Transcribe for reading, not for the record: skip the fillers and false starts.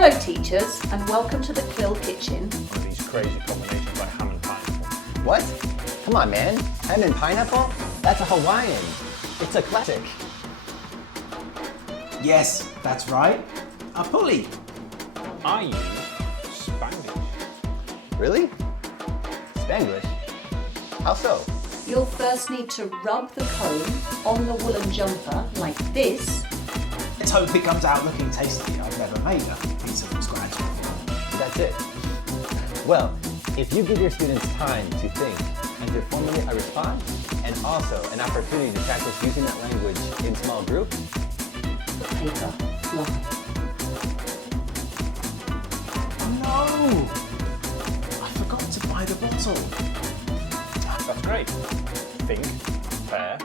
Hello teachers, and welcome to the CLIL kitchen. One of these crazy combinations like ham and pineapple. What? Come on, man. Ham and pineapple? That's a Hawaiian. It's a classic. Yes, that's right. A pulley. I use Spanglish. Really? Spanglish? How so? You'll first need to rub the comb on the woolen jumper like this. Let's hope it comes out looking tasty. I've never made a pizza from scratch before. That's it. Well, if you give your students time to think and to formulate a response, and also an opportunity to practice using that language in small groups, The paper fly. No! I forgot to buy the bottle. That's great. Think, prepare,